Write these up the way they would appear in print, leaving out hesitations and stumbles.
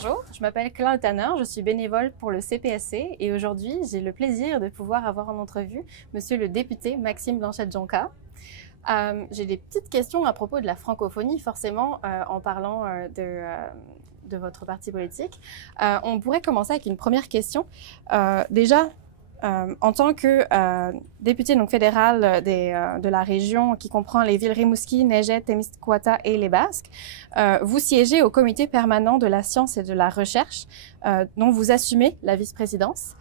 Bonjour, je m'appelle Claire Tanner, je suis bénévole pour le CPSC et aujourd'hui, j'ai le plaisir de pouvoir avoir en entrevue Monsieur le député Maxime Blanchette-Jonca. J'ai des petites questions à propos de la francophonie, forcément, en parlant de votre parti politique. On pourrait commencer avec une première question. En tant que député donc, fédéral de la région qui comprend les villes Rimouski, Neigette, Témiscouata et les Basques, vous siégez au comité permanent de la science et de la recherche, dont vous assumez la vice-présidence.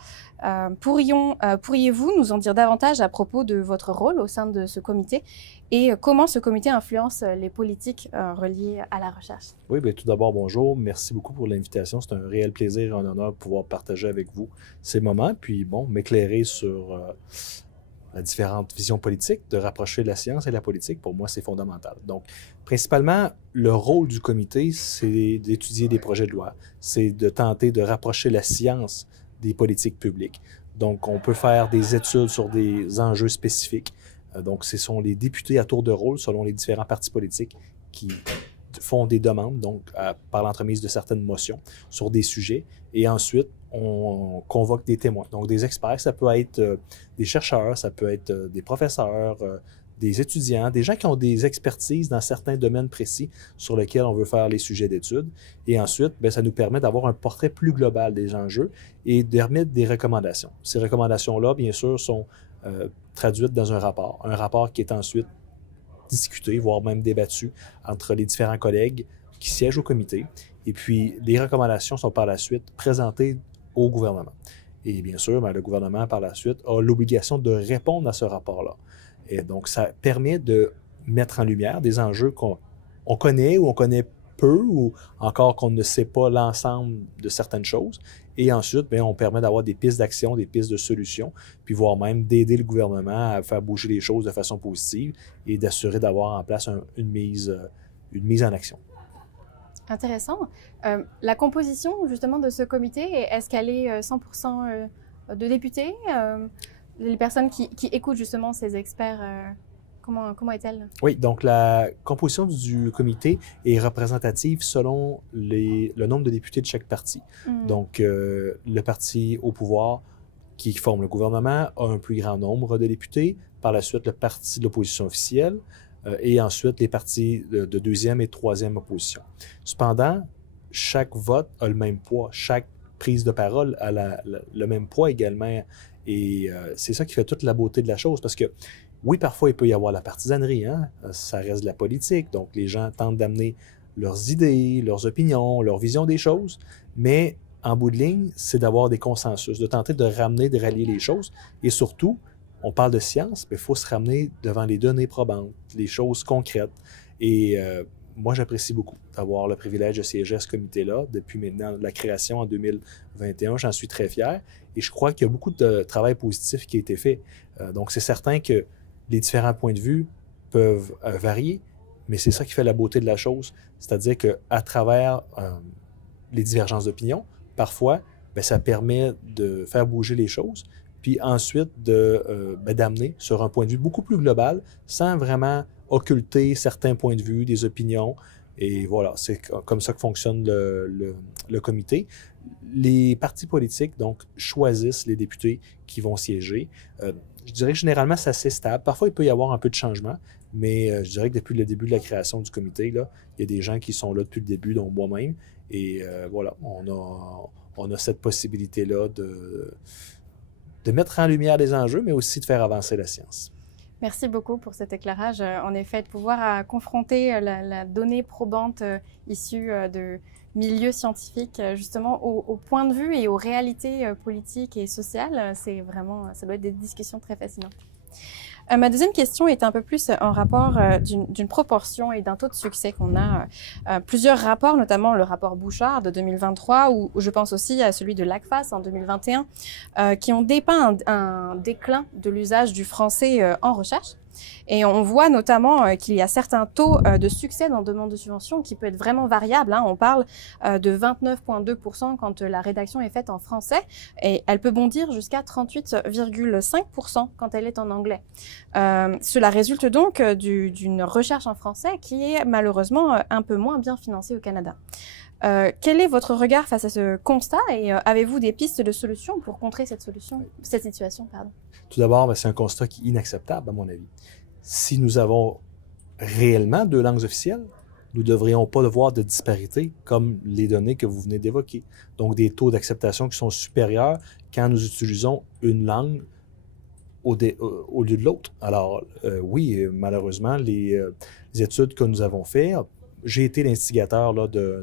Pourriez-vous nous en dire davantage à propos de votre rôle au sein de ce comité et comment ce comité influence les politiques reliées à la recherche? Oui, bien, tout d'abord, bonjour. Merci beaucoup pour l'invitation. C'est un réel plaisir et un honneur de pouvoir partager avec vous ces moments, puis bon, m'éclairer sur la différente vision politique, de rapprocher la science et la politique. Pour moi, c'est fondamental. Donc, principalement, le rôle du comité, c'est d'étudier des projets de loi. C'est de tenter de rapprocher la science des politiques publiques. Donc, on peut faire des études sur des enjeux spécifiques. Donc, ce sont les députés à tour de rôle, selon les différents partis politiques, qui font des demandes, donc par l'entremise de certaines motions sur des sujets. Et ensuite, on convoque des témoins, donc des experts. Ça peut être des chercheurs, ça peut être des professeurs, des étudiants, des gens qui ont des expertises dans certains domaines précis sur lesquels on veut faire les sujets d'études. Et ensuite, bien, ça nous permet d'avoir un portrait plus global des enjeux et d'émettre des recommandations. Ces recommandations-là, bien sûr, sont traduites dans un rapport qui est ensuite discuté, voire même débattu entre les différents collègues qui siègent au comité. Et puis, les recommandations sont par la suite présentées au gouvernement. Et bien sûr, bien, le gouvernement, par la suite, a l'obligation de répondre à ce rapport-là. Et donc, ça permet de mettre en lumière des enjeux qu'on connaît ou on connaît peu ou encore qu'on ne sait pas l'ensemble de certaines choses. Et ensuite, bien, on permet d'avoir des pistes d'action, des pistes de solutions, puis voire même d'aider le gouvernement à faire bouger les choses de façon positive et d'assurer d'avoir en place une mise en action. Intéressant. La composition justement de ce comité, est-ce qu'elle est 100% de députés? Les personnes qui écoutent justement ces experts, comment est-elle? Oui, donc la composition du comité est représentative selon le nombre de députés de chaque parti. Donc, le parti au pouvoir qui forme le gouvernement a un plus grand nombre de députés. Par la suite, le parti de l'opposition officielle et ensuite les partis de deuxième et troisième opposition. Cependant, chaque vote a le même poids. Chaque prise de parole a le même poids également. Et c'est ça qui fait toute la beauté de la chose parce que oui, parfois, il peut y avoir la partisanerie, hein? Ça reste de la politique, donc les gens tentent d'amener leurs idées, leurs opinions, leur vision des choses, mais en bout de ligne, c'est d'avoir des consensus, de tenter de ramener, de rallier les choses, et surtout, on parle de science, mais il faut se ramener devant les données probantes, les choses concrètes, et moi, j'apprécie beaucoup d'avoir le privilège de siéger à ce comité-là depuis maintenant la création en 2021, j'en suis très fier, et je crois qu'il y a beaucoup de travail positif qui a été fait, donc c'est certain que les différents points de vue peuvent varier, mais c'est ça qui fait la beauté de la chose. C'est-à-dire qu'à travers les divergences d'opinion, parfois, bien, ça permet de faire bouger les choses, puis ensuite d'amener sur un point de vue beaucoup plus global, sans vraiment occulter certains points de vue, des opinions. Et voilà, c'est comme ça que fonctionne le comité. Les partis politiques, donc, choisissent les députés qui vont siéger. Je dirais que généralement, c'est assez stable. Parfois, il peut y avoir un peu de changement, mais je dirais que depuis le début de la création du comité, là, il y a des gens qui sont là depuis le début, dont moi-même. Et voilà, on a cette possibilité-là de mettre en lumière des enjeux, mais aussi de faire avancer la science. Merci beaucoup pour cet éclairage. En effet, de pouvoir confronter la donnée probante issue de milieux scientifiques justement au point de vue et aux réalités politiques et sociales, c'est vraiment, ça doit être des discussions très fascinantes. Ma deuxième question est un peu plus en rapport d'une proportion et d'un taux de succès qu'on a. Plusieurs rapports, notamment le rapport Bouchard de 2023, ou je pense aussi à celui de l'ACFAS en 2021, qui ont dépeint un déclin de l'usage du français en recherche. Et on voit notamment qu'il y a certains taux de succès dans demande de subvention qui peut être vraiment variable. Hein. On parle de 29,2% quand la rédaction est faite en français et elle peut bondir jusqu'à 38,5% quand elle est en anglais. Cela résulte donc d'une recherche en français qui est malheureusement un peu moins bien financée au Canada. Quel est votre regard face à ce constat et avez-vous des pistes de solutions pour contrer cette situation, pardon? Tout d'abord, c'est un constat qui est inacceptable, à mon avis. Si nous avons réellement 2 langues officielles, nous ne devrions pas voir de disparité comme les données que vous venez d'évoquer. Donc, des taux d'acceptation qui sont supérieurs quand nous utilisons une langue au lieu de l'autre. Alors, oui, malheureusement, les études que nous avons faites, j'ai été l'instigateur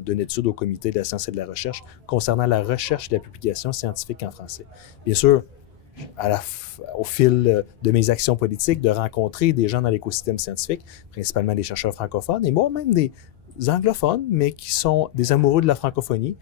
d'une étude au Comité de la science et de la recherche concernant la recherche et la publication scientifique en français. Bien sûr, au fil de mes actions politiques, de rencontrer des gens dans l'écosystème scientifique, principalement des chercheurs francophones et moi-même des anglophones, mais qui sont des amoureux de la francophonie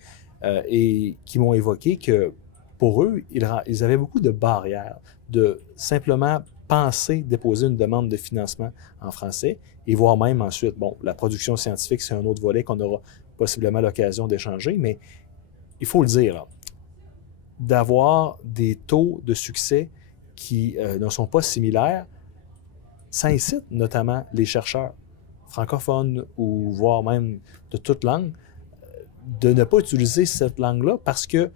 et qui m'ont évoqué que pour eux, ils avaient beaucoup de barrières de simplement penser déposer une demande de financement en français et voire même ensuite, bon, la production scientifique, c'est un autre volet qu'on aura possiblement l'occasion d'échanger, mais il faut le dire, là, d'avoir des taux de succès qui ne sont pas similaires, ça incite notamment les chercheurs francophones ou voire même de toute langue de ne pas utiliser cette langue-là parce que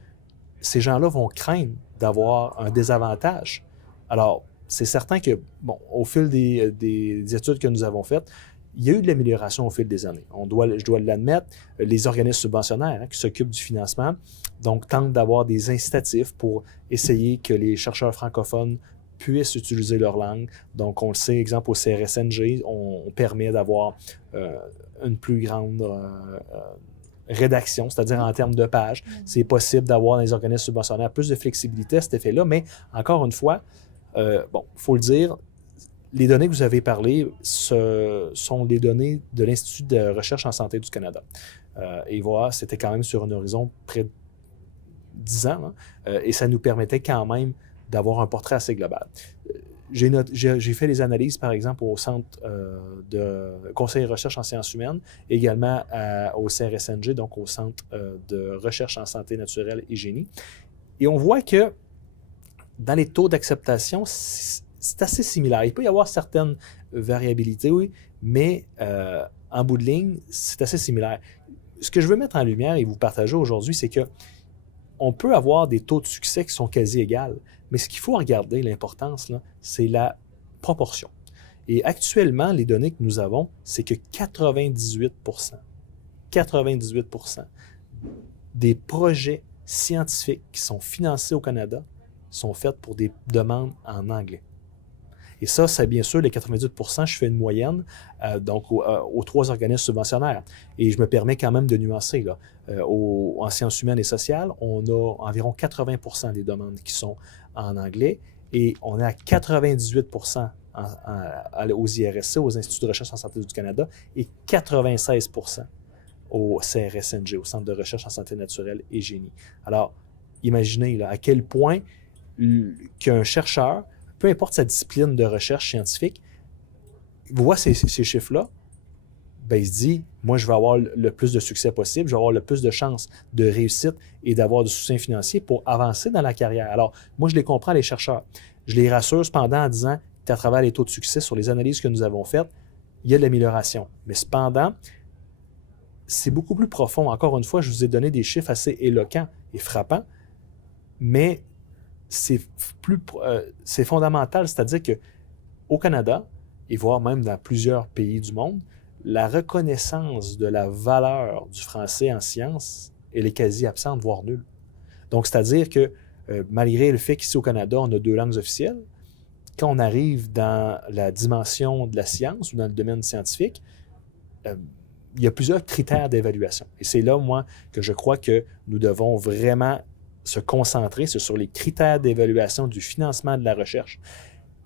ces gens-là vont craindre d'avoir un désavantage. Alors, c'est certain que, bon, au fil des études que nous avons faites, il y a eu de l'amélioration au fil des années. Je dois l'admettre, les organismes subventionnaires qui s'occupent du financement, donc tentent d'avoir des incitatifs pour essayer que les chercheurs francophones puissent utiliser leur langue. Donc, on le sait, exemple au CRSNG, on permet d'avoir une plus grande rédaction, c'est-à-dire en termes de pages. C'est possible d'avoir dans les organismes subventionnaires plus de flexibilité à cet effet-là, mais encore une fois, bon, il faut le dire, les données que vous avez parlé sont les données de l'Institut de recherche en santé du Canada. Et voilà, c'était quand même sur un horizon près de 10 ans, hein, et ça nous permettait quand même d'avoir un portrait assez global. J'ai fait les analyses, par exemple, au Centre de conseil et recherche en sciences humaines, également au CRSNG, donc au Centre de recherche en santé naturelle et génie. Et on voit que dans les taux d'acceptation, c'est assez similaire. Il peut y avoir certaines variabilités, oui, mais en bout de ligne, c'est assez similaire. Ce que je veux mettre en lumière et vous partager aujourd'hui, c'est que on peut avoir des taux de succès qui sont quasi égaux, mais ce qu'il faut regarder, l'importance, là, c'est la proportion. Et actuellement, les données que nous avons, c'est que 98% des projets scientifiques qui sont financés au Canada sont faits pour des demandes en anglais. Et ça, c'est bien sûr, les 98%, je fais une moyenne donc aux 3 organismes subventionnaires. Et je me permets quand même de nuancer. Là. En sciences humaines et sociales, on a environ 80% des demandes qui sont en anglais et on est à 98% aux IRSC, aux Instituts de recherche en santé du Canada, et 96% au CRSNG, au Centre de recherche en santé naturelle et génie. Alors, imaginez là, à quel point qu'un chercheur, peu importe sa discipline de recherche scientifique, voit ces chiffres-là, ben, il se dit, moi, je vais avoir le plus de succès possible, je vais avoir le plus de chances de réussite et d'avoir du soutien financier pour avancer dans la carrière. Alors, moi, je les comprends, les chercheurs. Je les rassure cependant en disant qu'à travers les taux de succès sur les analyses que nous avons faites, il y a de l'amélioration. Mais cependant, c'est beaucoup plus profond. Encore une fois, je vous ai donné des chiffres assez éloquents et frappants, mais c'est fondamental, c'est-à-dire qu'au Canada, et voire même dans plusieurs pays du monde, la reconnaissance de la valeur du français en sciences, elle est quasi absente, voire nulle. Donc, c'est-à-dire que malgré le fait qu'ici au Canada, on a 2 langues officielles, quand on arrive dans la dimension de la science ou dans le domaine scientifique, il y a plusieurs critères d'évaluation. Et c'est là, moi, que je crois que nous devons vraiment se concentrer sur les critères d'évaluation du financement de la recherche.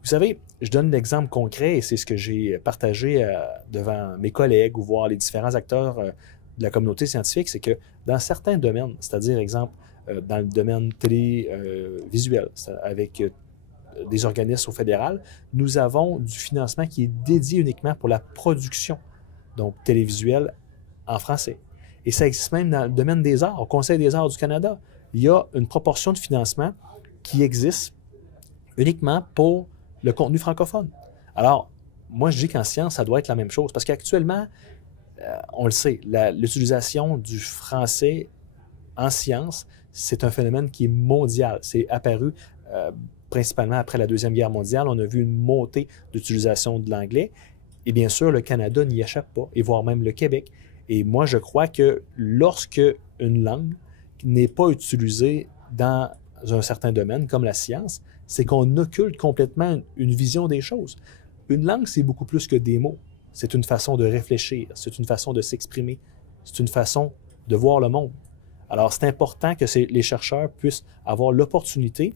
Vous savez, je donne l'exemple concret et c'est ce que j'ai partagé devant mes collègues ou voir les différents acteurs de la communauté scientifique, c'est que dans certains domaines, c'est-à-dire, exemple, dans le domaine télévisuel, avec des organismes au fédéral, nous avons du financement qui est dédié uniquement pour la production, donc télévisuelle en français. Et ça existe même dans le domaine des arts, au Conseil des arts du Canada. Il y a une proportion de financement qui existe uniquement pour le contenu francophone. Alors, moi, je dis qu'en science, ça doit être la même chose, parce qu'actuellement, on le sait, l'utilisation du français en sciences, c'est un phénomène qui est mondial. C'est apparu principalement après la Deuxième Guerre mondiale. On a vu une montée d'utilisation de l'anglais. Et bien sûr, le Canada n'y échappe pas, et voire même le Québec. Et moi, je crois que lorsque une langue n'est pas utilisée dans un certain domaine, comme la science, c'est qu'on occulte complètement une vision des choses. Une langue, c'est beaucoup plus que des mots. C'est une façon de réfléchir, c'est une façon de s'exprimer, c'est une façon de voir le monde. Alors, c'est important que les chercheurs puissent avoir l'opportunité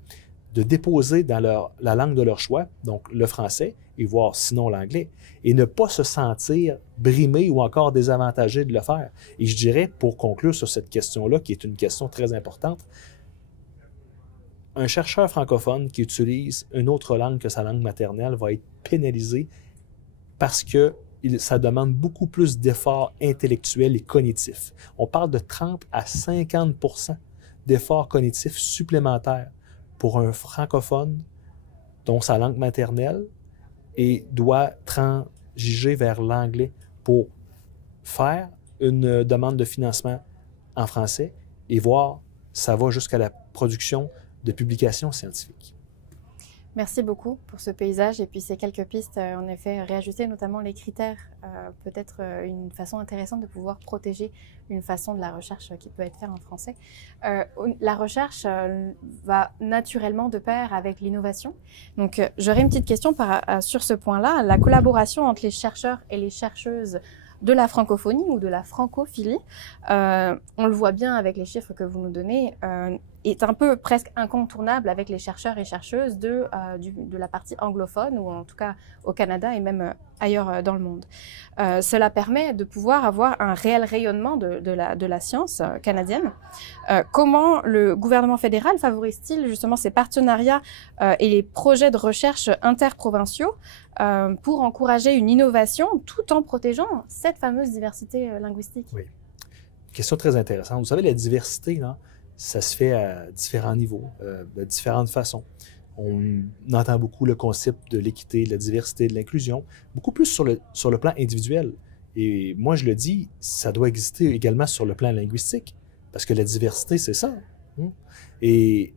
de déposer dans la langue de leur choix, donc le français, et voire sinon l'anglais, et ne pas se sentir brimé ou encore désavantagé de le faire. Et je dirais, pour conclure sur cette question-là, qui est une question très importante, un chercheur francophone qui utilise une autre langue que sa langue maternelle va être pénalisé parce que ça demande beaucoup plus d'efforts intellectuels et cognitifs. On parle de 30 à 50 % d'efforts cognitifs supplémentaires pour un francophone dont sa langue maternelle et doit transiger vers l'anglais pour faire une demande de financement en français et voir ça va jusqu'à la production de publications scientifiques. Merci beaucoup pour ce paysage et puis ces quelques pistes, en effet, réajuster notamment les critères, peut-être une façon intéressante de pouvoir protéger une façon de la recherche qui peut être faite en français. La recherche va naturellement de pair avec l'innovation. Donc, j'aurais une petite question sur ce point-là. La collaboration entre les chercheurs et les chercheuses de la francophonie ou de la francophilie, on le voit bien avec les chiffres que vous nous donnez, est un peu presque incontournable avec les chercheurs et chercheuses de la partie anglophone, ou en tout cas au Canada et même ailleurs dans le monde. Cela permet de pouvoir avoir un réel rayonnement de la science canadienne. Comment le gouvernement fédéral favorise-t-il justement ces partenariats et les projets de recherche interprovinciaux pour encourager une innovation tout en protégeant cette fameuse diversité linguistique? Oui. Question très intéressante. Vous savez, la diversité, là, ça se fait à différents niveaux, de différentes façons. On entend beaucoup le concept de l'équité, de la diversité, de l'inclusion, beaucoup plus sur le plan individuel. Et moi, je le dis, ça doit exister également sur le plan linguistique, parce que la diversité, c'est ça. Et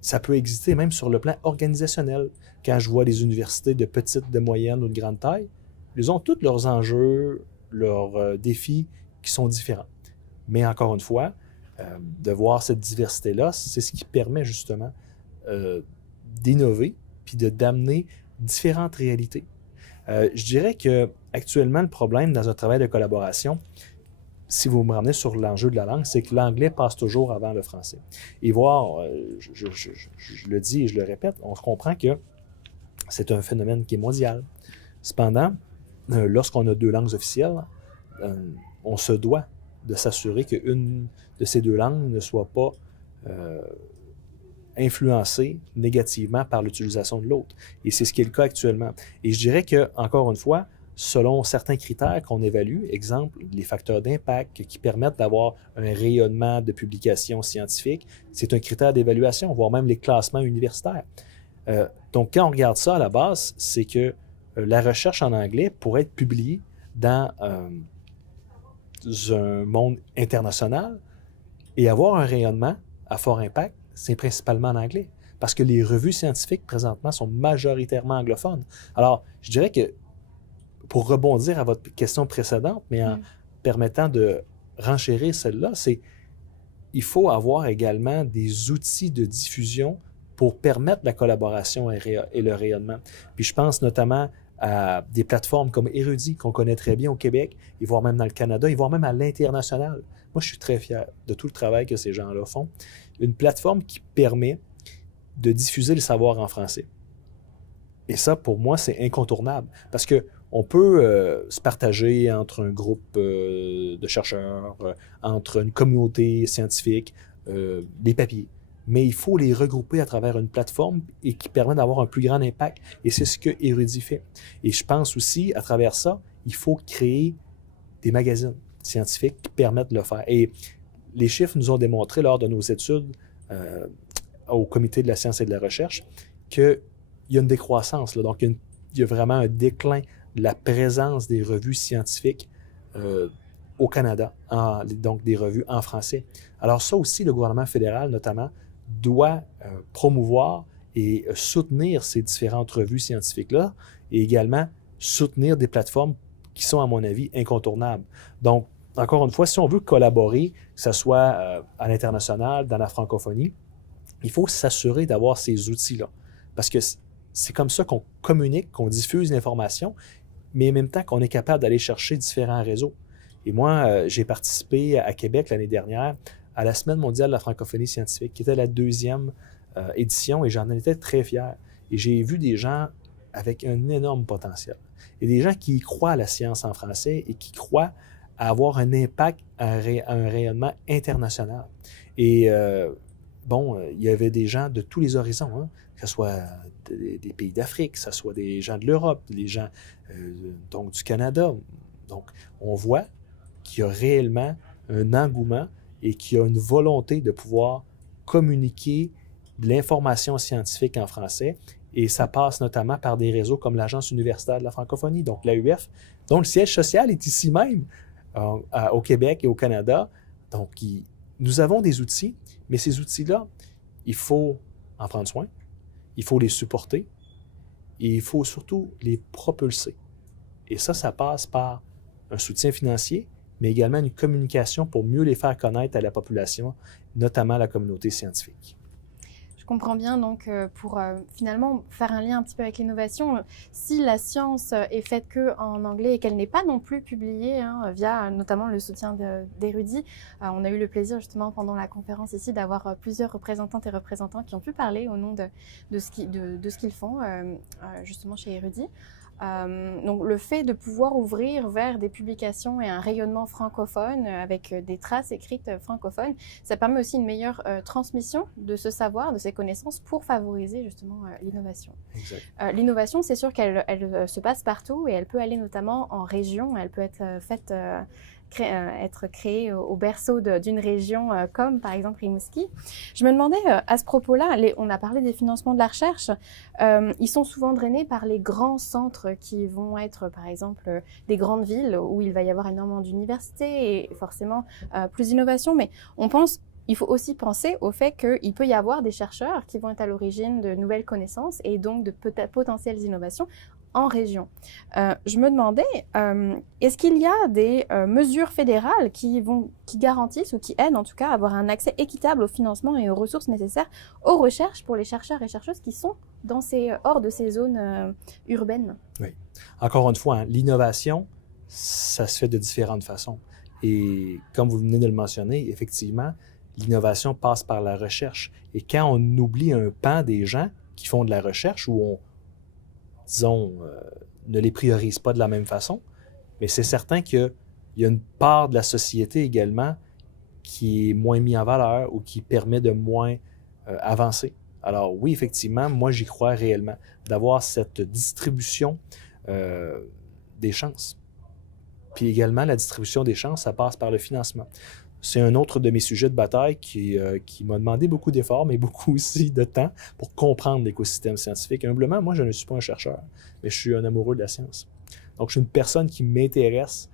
ça peut exister même sur le plan organisationnel. Quand je vois des universités de petite, de moyenne ou de grande taille, ils ont tous leurs enjeux, leurs défis qui sont différents. Mais encore une fois, de voir cette diversité-là, c'est ce qui permet justement d'innover puis d'amener différentes réalités. Je dirais qu'actuellement, le problème dans un travail de collaboration, si vous me ramenez sur l'enjeu de la langue, c'est que l'anglais passe toujours avant le français. Et voir, je le dis et je le répète, on comprend que c'est un phénomène qui est mondial. Cependant, lorsqu'on a deux langues officielles, on se doit de s'assurer qu'une de ces deux langues ne soit pas influencée négativement par l'utilisation de l'autre. Et c'est ce qui est le cas actuellement. Et je dirais que, encore une fois, selon certains critères qu'on évalue, exemple, les facteurs d'impact qui permettent d'avoir un rayonnement de publications scientifiques, c'est un critère d'évaluation, voire même les classements universitaires. Donc, quand on regarde ça à la base, c'est que la recherche en anglais pourrait être publiée dans un monde international et avoir un rayonnement à fort impact, c'est principalement en anglais. Parce que les revues scientifiques, présentement, sont majoritairement anglophones. Alors, je dirais que, pour rebondir à votre question précédente, mais en permettant de renchérir celle-là, c'est il faut avoir également des outils de diffusion pour permettre la collaboration et le rayonnement. Puis je pense notamment à des plateformes comme Érudit, qu'on connaît très bien au Québec, et voire même dans le Canada, et voire même à l'international. Moi, je suis très fier de tout le travail que ces gens-là font. Une plateforme qui permet de diffuser le savoir en français. Et ça, pour moi, c'est incontournable. Parce qu'on peut se partager entre un groupe de chercheurs, entre une communauté scientifique, des papiers. Mais il faut les regrouper à travers une plateforme et qui permet d'avoir un plus grand impact. Et c'est ce que Érudit fait. Et je pense aussi, à travers ça, il faut créer des magazines scientifiques qui permettent de le faire. Et les chiffres nous ont démontré lors de nos études au Comité de la science et de la recherche qu'il y a une décroissance. Là. Donc, il y a vraiment un déclin de la présence des revues scientifiques au Canada, donc des revues en français. Alors ça aussi, le gouvernement fédéral, notamment, doit promouvoir et soutenir ces différentes revues scientifiques-là et également soutenir des plateformes qui sont, à mon avis, incontournables. Donc, encore une fois, si on veut collaborer, que ce soit à l'international, dans la francophonie, il faut s'assurer d'avoir ces outils-là. Parce que c'est comme ça qu'on communique, qu'on diffuse l'information, mais en même temps qu'on est capable d'aller chercher différents réseaux. Et moi, j'ai participé à Québec l'année dernière à la Semaine mondiale de la francophonie scientifique, qui était la 2e édition, et j'en étais très fier. Et j'ai vu des gens avec un énorme potentiel. Et des gens qui croient à la science en français et qui croient à avoir un impact, un rayonnement international. Et il y avait des gens de tous les horizons, hein, que ce soit des pays d'Afrique, que ce soit des gens de l'Europe, des gens donc du Canada. Donc, on voit qu'il y a réellement un engouement et qu'il y a une volonté de pouvoir communiquer de l'information scientifique en français. Et ça passe notamment par des réseaux comme l'Agence universitaire de la francophonie, donc l'AUF, dont le siège social est ici même, au Québec et au Canada. Donc, nous avons des outils, mais ces outils-là, il faut en prendre soin, il faut les supporter et il faut surtout les propulser. Et ça passe par un soutien financier, mais également une communication pour mieux les faire connaître à la population, notamment la communauté scientifique. Je comprends bien, donc pour finalement faire un lien un petit peu avec l'innovation, si la science est faite qu'en anglais et qu'elle n'est pas non plus publiée via notamment le soutien d'érudits, on a eu le plaisir justement pendant la conférence ici d'avoir plusieurs représentantes et représentants qui ont pu parler au nom de ce qu'ils font justement chez Érudits. Donc le fait de pouvoir ouvrir vers des publications et un rayonnement francophone avec des traces écrites francophones, ça permet aussi une meilleure transmission de ce savoir, de ces connaissances pour favoriser justement l'innovation. L'innovation, c'est sûr qu'elle se passe partout et elle peut aller notamment en région, elle peut être faite être créée au berceau d'une région comme par exemple Rimouski. Je me demandais à ce propos-là, on a parlé des financements de la recherche, ils sont souvent drainés par les grands centres qui vont être par exemple des grandes villes où il va y avoir énormément d'universités et forcément plus d'innovation, mais il faut aussi penser au fait qu'il peut y avoir des chercheurs qui vont être à l'origine de nouvelles connaissances et donc de potentielles innovations en région. Je me demandais, est-ce qu'il y a des mesures fédérales qui garantissent ou qui aident en tout cas à avoir un accès équitable au financement et aux ressources nécessaires aux recherches pour les chercheurs et chercheuses qui sont hors de ces zones urbaines? Oui. Encore une fois, l'innovation, ça se fait de différentes façons. Et comme vous venez de le mentionner, effectivement, l'innovation passe par la recherche. Et quand on oublie un pan des gens qui font de la recherche ou on, disons, ne les priorise pas de la même façon, mais c'est certain qu'il y a une part de la société également qui est moins mise en valeur ou qui permet de moins avancer. Alors oui, effectivement, moi j'y crois réellement, d'avoir cette distribution des chances. Puis également, la distribution des chances, ça passe par le financement. C'est un autre de mes sujets de bataille qui m'a demandé beaucoup d'efforts, mais beaucoup aussi de temps pour comprendre l'écosystème scientifique. Humblement, moi, je ne suis pas un chercheur, mais je suis un amoureux de la science. Donc, je suis une personne qui m'intéresse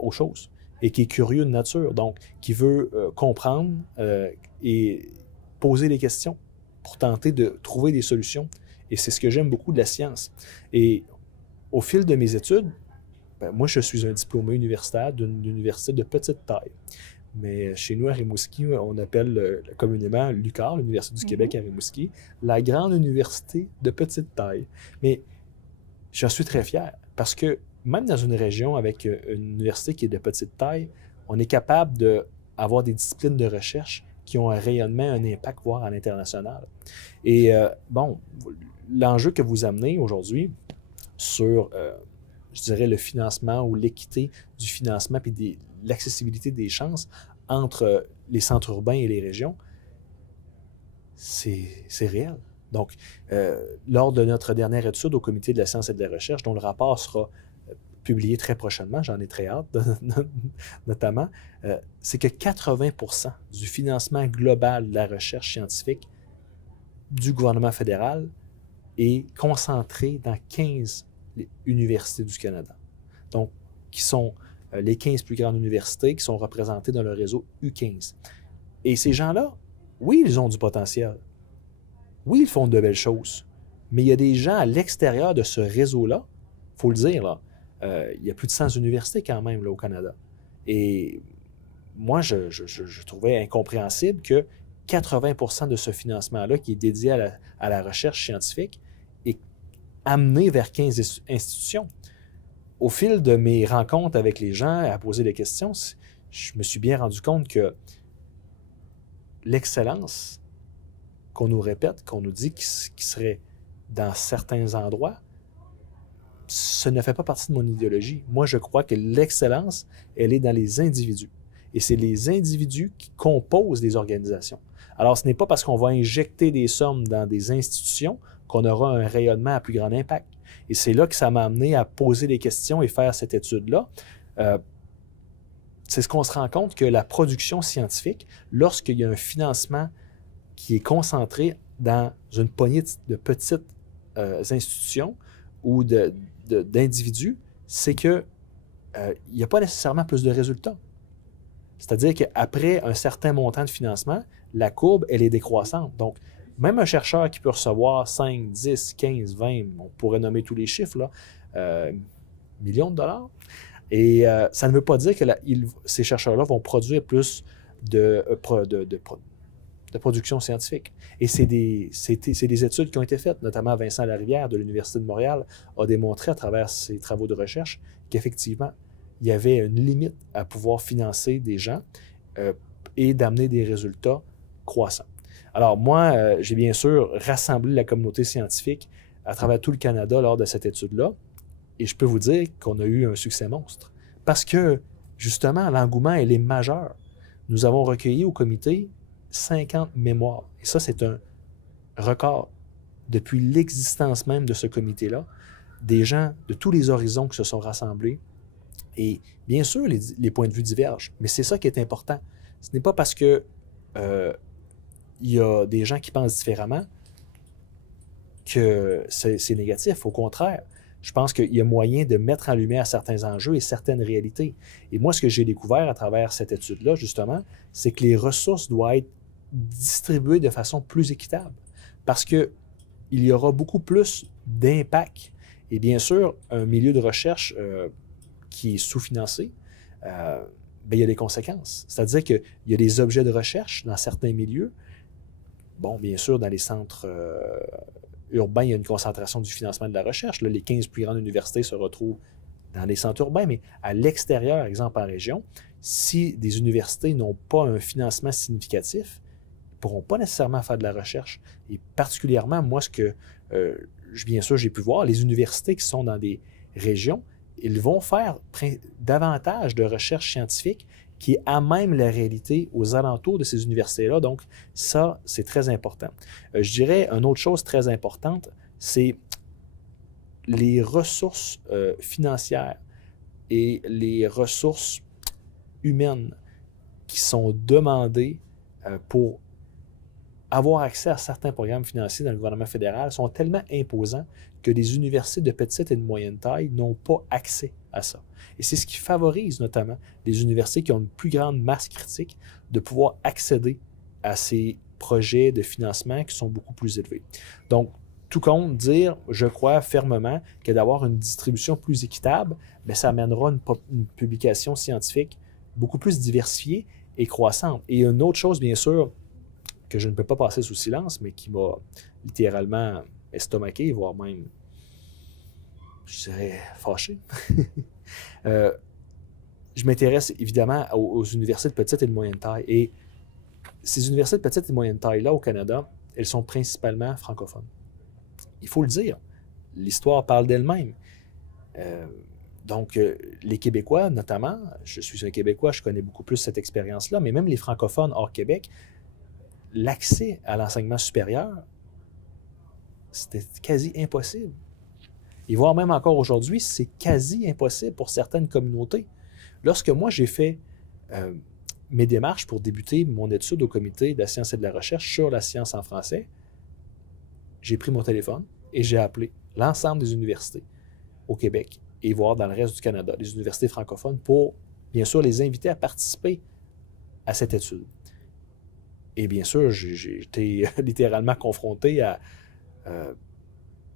aux choses et qui est curieux de nature, donc qui veut comprendre et poser des questions pour tenter de trouver des solutions. Et c'est ce que j'aime beaucoup de la science. Et au fil de mes études, moi, je suis un diplômé universitaire d'une université de petite taille. Mais chez nous, à Rimouski, on appelle communément l'UQAR, l'Université du Québec à Rimouski, la grande université de petite taille. Mais j'en suis très fier parce que même dans une région avec une université qui est de petite taille, on est capable d'avoir des disciplines de recherche qui ont un rayonnement, un impact, voire à l'international. Et l'enjeu que vous amenez aujourd'hui sur... je dirais, le financement ou l'équité du financement puis l'accessibilité des chances entre les centres urbains et les régions, c'est réel. Donc, lors de notre dernière étude au Comité de la science et de la recherche, dont le rapport sera publié très prochainement, j'en ai très hâte, notamment, c'est que 80% du financement global de la recherche scientifique du gouvernement fédéral est concentré dans 15 universités du Canada, donc qui sont les 15 plus grandes universités qui sont représentées dans le réseau U15. Et ces gens-là, oui, ils ont du potentiel. Oui, ils font de belles choses. Mais il y a des gens à l'extérieur de ce réseau-là, il faut le dire, là, il y a plus de 100 universités quand même là, au Canada. Et moi, je trouvais incompréhensible que 80% de ce financement-là, qui est dédié à la recherche scientifique, est amené vers 15 institutions. Au fil de mes rencontres avec les gens, à poser des questions, je me suis bien rendu compte que l'excellence qu'on nous répète, qu'on nous dit qui serait dans certains endroits, ce ne fait pas partie de mon idéologie. Moi, je crois que l'excellence, elle est dans les individus. Et c'est les individus qui composent les organisations. Alors, ce n'est pas parce qu'on va injecter des sommes dans des institutions qu'on aura un rayonnement à plus grand impact. Et c'est là que ça m'a amené à poser des questions et faire cette étude-là. C'est ce qu'on se rend compte que la production scientifique, lorsqu'il y a un financement qui est concentré dans une poignée de petites institutions ou d'individus, c'est qu'il n'y a pas nécessairement plus de résultats. C'est-à-dire qu'après un certain montant de financement, la courbe, elle est décroissante. Donc, même un chercheur qui peut recevoir 5, 10, 15, 20, on pourrait nommer tous les chiffres, là, millions de dollars, et ça ne veut pas dire que ces chercheurs-là vont produire plus de production scientifique. Et c'est des études qui ont été faites, notamment Vincent Larivière de l'Université de Montréal a démontré à travers ses travaux de recherche qu'effectivement, il y avait une limite à pouvoir financer des gens et d'amener des résultats croissants. Alors moi, j'ai bien sûr rassemblé la communauté scientifique à travers tout le Canada lors de cette étude-là, et je peux vous dire qu'on a eu un succès monstre. Parce que, justement, l'engouement, elle est majeur. Nous avons recueilli au comité 50 mémoires. Et ça, c'est un record. Depuis l'existence même de ce comité-là, des gens de tous les horizons qui se sont rassemblés. Et bien sûr, les points de vue divergent, mais c'est ça qui est important. Ce n'est pas parce que il y a des gens qui pensent différemment que c'est négatif. Au contraire, je pense qu'il y a moyen de mettre en lumière certains enjeux et certaines réalités. Et moi, ce que j'ai découvert à travers cette étude-là, justement, c'est que les ressources doivent être distribuées de façon plus équitable. Parce qu'il y aura beaucoup plus d'impact. Et bien sûr, un milieu de recherche qui est sous-financé, il y a des conséquences. C'est-à-dire qu'il y a des objets de recherche dans certains milieux. Bon, bien sûr, dans les centres urbains, il y a une concentration du financement de la recherche. Là, les 15 plus grandes universités se retrouvent dans les centres urbains, mais à l'extérieur, exemple en région, si des universités n'ont pas un financement significatif, ils ne pourront pas nécessairement faire de la recherche. Et particulièrement, moi, ce que, bien sûr, j'ai pu voir, les universités qui sont dans des régions, ils vont faire davantage de recherche scientifique qui est à même la réalité aux alentours de ces universités-là. Donc, ça, c'est très important. Je dirais une autre chose très importante, c'est les ressources financières et les ressources humaines qui sont demandées pour avoir accès à certains programmes financiers dans le gouvernement fédéral sont tellement imposants que les universités de petite et de moyenne taille n'ont pas accès à ça. Et c'est ce qui favorise notamment les universités qui ont une plus grande masse critique de pouvoir accéder à ces projets de financement qui sont beaucoup plus élevés. Donc, tout compte dire, je crois fermement que d'avoir une distribution plus équitable, bien, ça amènera une publication scientifique beaucoup plus diversifiée et croissante. Et une autre chose, bien sûr, que je ne peux pas passer sous silence, mais qui m'a littéralement estomaqué, voire même, je dirais, fâché. Je m'intéresse évidemment aux universités de petite et de moyenne taille. Et ces universités de petite et de moyenne taille-là au Canada, elles sont principalement francophones. Il faut le dire. L'histoire parle d'elle-même. Donc, les Québécois, notamment, je suis un Québécois, je connais beaucoup plus cette expérience-là, mais même les francophones hors Québec, l'accès à l'enseignement supérieur, c'était quasi impossible. Et voire même encore aujourd'hui, c'est quasi impossible pour certaines communautés. Lorsque moi, j'ai fait mes démarches pour débuter mon étude au Comité de la science et de la recherche sur la science en français, j'ai pris mon téléphone et j'ai appelé l'ensemble des universités au Québec et voire dans le reste du Canada, les universités francophones, pour bien sûr, les inviter à participer à cette étude. Et bien sûr, j'ai été littéralement confronté à,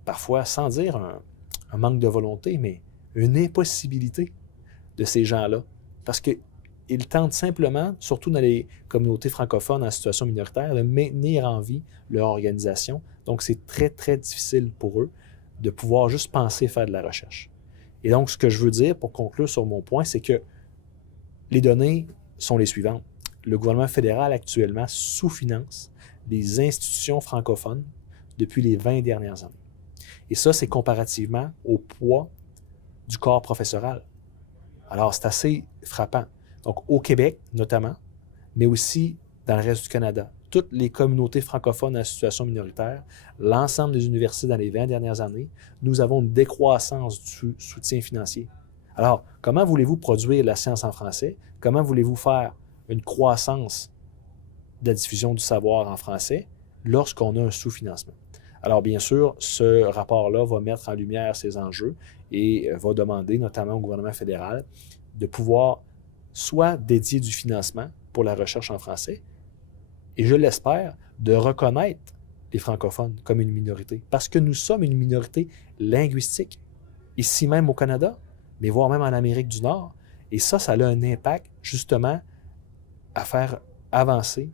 parfois, sans dire un manque de volonté, mais une impossibilité de ces gens-là. Parce qu'ils tentent simplement, surtout dans les communautés francophones en situation minoritaire, de maintenir en vie leur organisation. Donc, c'est très, très difficile pour eux de pouvoir juste penser faire de la recherche. Et donc, ce que je veux dire, pour conclure sur mon point, c'est que les données sont les suivantes. Le gouvernement fédéral actuellement sous-finance les institutions francophones depuis les 20 dernières années. Et ça, c'est comparativement au poids du corps professoral. Alors, c'est assez frappant. Donc, au Québec, notamment, mais aussi dans le reste du Canada, toutes les communautés francophones en situation minoritaire, l'ensemble des universités dans les 20 dernières années, nous avons une décroissance du soutien financier. Alors, comment voulez-vous produire la science en français? Comment voulez-vous faire une croissance de la diffusion du savoir en français lorsqu'on a un sous-financement? Alors, bien sûr, ce rapport-là va mettre en lumière ces enjeux et va demander, notamment au gouvernement fédéral, de pouvoir soit dédier du financement pour la recherche en français, et je l'espère, de reconnaître les francophones comme une minorité, parce que nous sommes une minorité linguistique, ici même au Canada, mais voire même en Amérique du Nord, et ça a un impact, justement, à faire avancer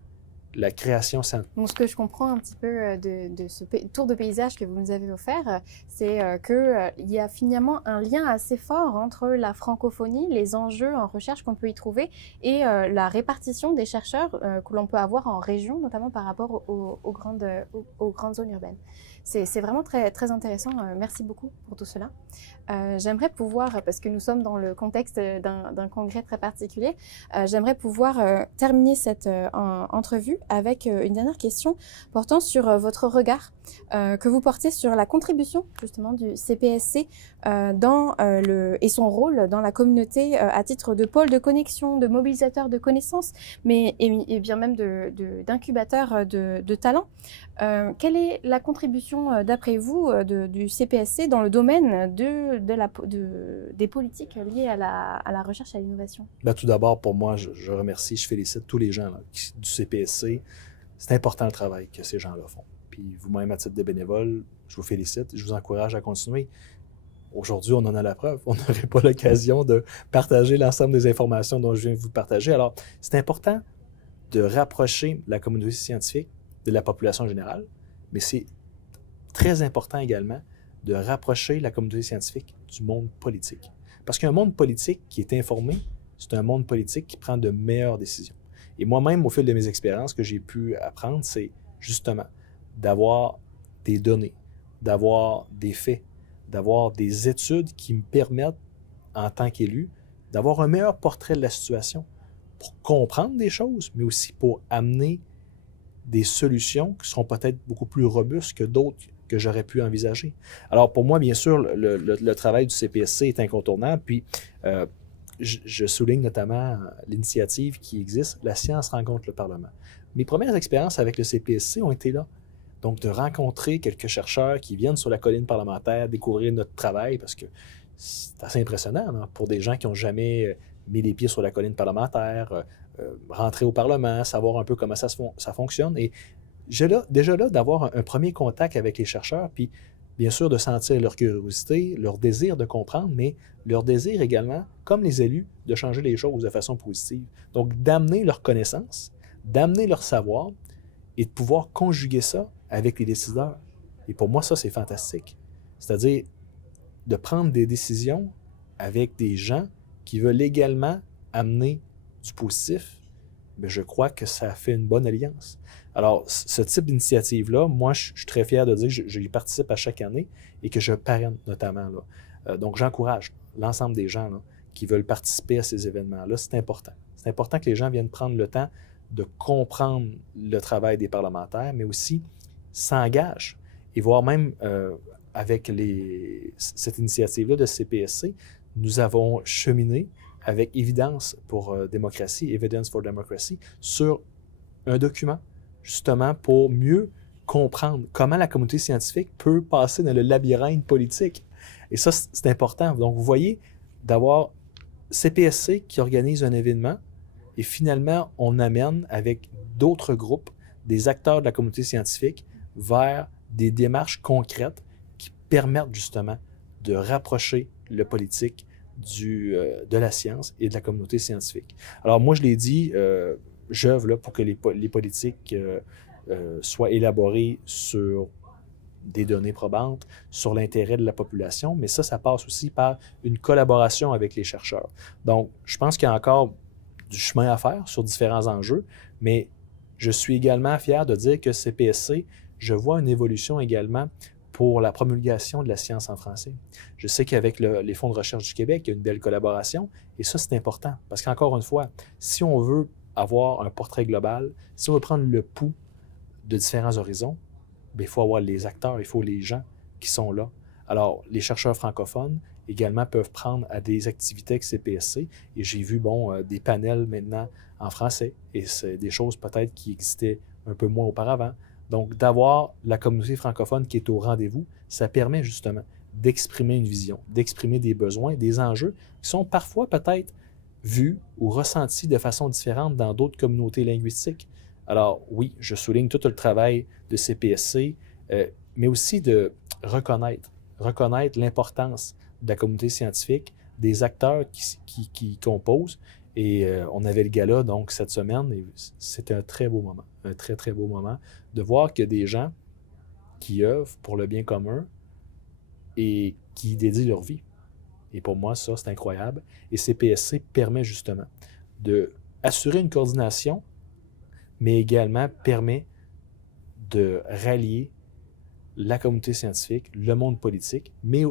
la création scientifique. Donc, ce que je comprends un petit peu de ce tour de paysage que vous nous avez offert, c'est qu'il y a finalement un lien assez fort entre la francophonie, les enjeux en recherche qu'on peut y trouver et la répartition des chercheurs que l'on peut avoir en région, notamment par rapport aux grandes zones urbaines. C'est vraiment très, très intéressant. Merci beaucoup pour tout cela. J'aimerais pouvoir, parce que nous sommes dans le contexte d'un congrès très particulier, j'aimerais pouvoir terminer cette entrevue avec une dernière question portant sur votre regard que vous portez sur la contribution justement du CPSC et son rôle dans la communauté à titre de pôle de connexion, de mobilisateur de connaissances, mais et bien même d'incubateur de talents. Quelle est la contribution, d'après vous, du CPSC dans le domaine des politiques liées à la recherche et à l'innovation? Tout d'abord, pour moi, je remercie, je félicite tous les gens là, du CPSC. C'est important le travail que ces gens-là font. Puis vous-même, à titre de bénévole, je vous félicite, je vous encourage à continuer. Aujourd'hui, on en a la preuve. On n'aurait pas l'occasion de partager l'ensemble des informations dont je viens de vous partager. Alors, c'est important de rapprocher la communauté scientifique de la population générale, mais c'est très important également de rapprocher la communauté scientifique du monde politique. Parce qu'un monde politique qui est informé, c'est un monde politique qui prend de meilleures décisions. Et moi-même, au fil de mes expériences, ce que j'ai pu apprendre, c'est justement d'avoir des données, d'avoir des faits, d'avoir des études qui me permettent, en tant qu'élu, d'avoir un meilleur portrait de la situation pour comprendre des choses, mais aussi pour amener des solutions qui seront peut-être beaucoup plus robustes que d'autres que j'aurais pu envisager. Alors pour moi, bien sûr, le travail du CPSC est incontournable, puis je souligne notamment l'initiative qui existe, La science rencontre le Parlement. Mes premières expériences avec le CPSC ont été là. Donc de rencontrer quelques chercheurs qui viennent sur la colline parlementaire, découvrir notre travail, parce que c'est assez impressionnant hein, pour des gens qui n'ont jamais mis les pieds sur la colline parlementaire, rentrer au Parlement, savoir un peu comment ça fonctionne. Et déjà là, d'avoir un premier contact avec les chercheurs, puis bien sûr de sentir leur curiosité, leur désir de comprendre, mais leur désir également, comme les élus, de changer les choses de façon positive. Donc d'amener leur connaissance, d'amener leur savoir et de pouvoir conjuguer ça avec les décideurs. Et pour moi, ça, c'est fantastique. C'est-à-dire de prendre des décisions avec des gens qui veulent également amener du positif, mais je crois que ça fait une bonne alliance. Alors, ce type d'initiative-là, moi, je suis très fier de dire que j'y participe à chaque année et que je parraine notamment. Là. Donc, j'encourage l'ensemble des gens là, qui veulent participer à ces événements-là. C'est important. C'est important que les gens viennent prendre le temps de comprendre le travail des parlementaires, mais aussi s'engagent. Et voire même, avec cette initiative-là de CPSC, nous avons cheminé avec Évidence pour démocratie, Evidence for Democracy, sur un document, justement pour mieux comprendre comment la communauté scientifique peut passer dans le labyrinthe politique. Et ça, c'est important. Donc, vous voyez, d'avoir CPSC qui organise un événement et finalement, on amène avec d'autres groupes, des acteurs de la communauté scientifique vers des démarches concrètes qui permettent justement de rapprocher le politique de la science et de la communauté scientifique. Alors moi, je l'ai dit, j'œuvre là, pour que les politiques soient élaborées sur des données probantes, sur l'intérêt de la population, mais ça passe aussi par une collaboration avec les chercheurs. Donc, je pense qu'il y a encore du chemin à faire sur différents enjeux, mais je suis également fier de dire que CPSC, je vois une évolution également pour la promulgation de la science en français. Je sais qu'avec les fonds de recherche du Québec, il y a une belle collaboration, et ça, c'est important, parce qu'encore une fois, si on veut avoir un portrait global, si on veut prendre le pouls de différents horizons, bien, il faut avoir les acteurs, il faut les gens qui sont là. Alors, les chercheurs francophones également peuvent prendre à des activités avec CPSC, et j'ai vu, des panels maintenant en français, et c'est des choses peut-être qui existaient un peu moins auparavant. Donc, d'avoir la communauté francophone qui est au rendez-vous, ça permet justement d'exprimer une vision, d'exprimer des besoins, des enjeux qui sont parfois peut-être vus ou ressentis de façon différente dans d'autres communautés linguistiques. Alors oui, je souligne tout le travail de CPSC, mais aussi de reconnaître l'importance de la communauté scientifique, des acteurs qui composent. Et on avait le gala donc cette semaine, et c'était un très beau moment, un très, très beau moment, de voir qu'il y a des gens qui œuvrent pour le bien commun et qui dédient leur vie. Et pour moi, ça, c'est incroyable. Et CPSC permet justement d'assurer une coordination, mais également permet de rallier la communauté scientifique, le monde politique, mais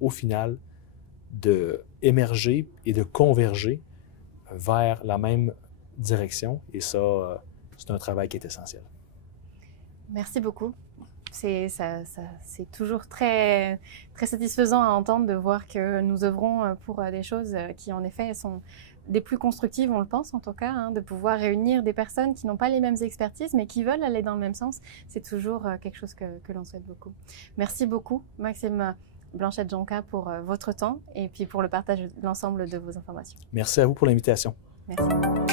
au final, d'émerger et de converger vers la même direction. Et ça, c'est un travail qui est essentiel. Merci beaucoup. C'est toujours très, très satisfaisant à entendre de voir que nous œuvrons pour des choses qui, en effet, sont des plus constructives, on le pense en tout cas, de pouvoir réunir des personnes qui n'ont pas les mêmes expertises, mais qui veulent aller dans le même sens. C'est toujours quelque chose que l'on souhaite beaucoup. Merci beaucoup, Maxime Blanchette-Jonca, pour votre temps et puis pour le partage de l'ensemble de vos informations. Merci à vous pour l'invitation. Merci.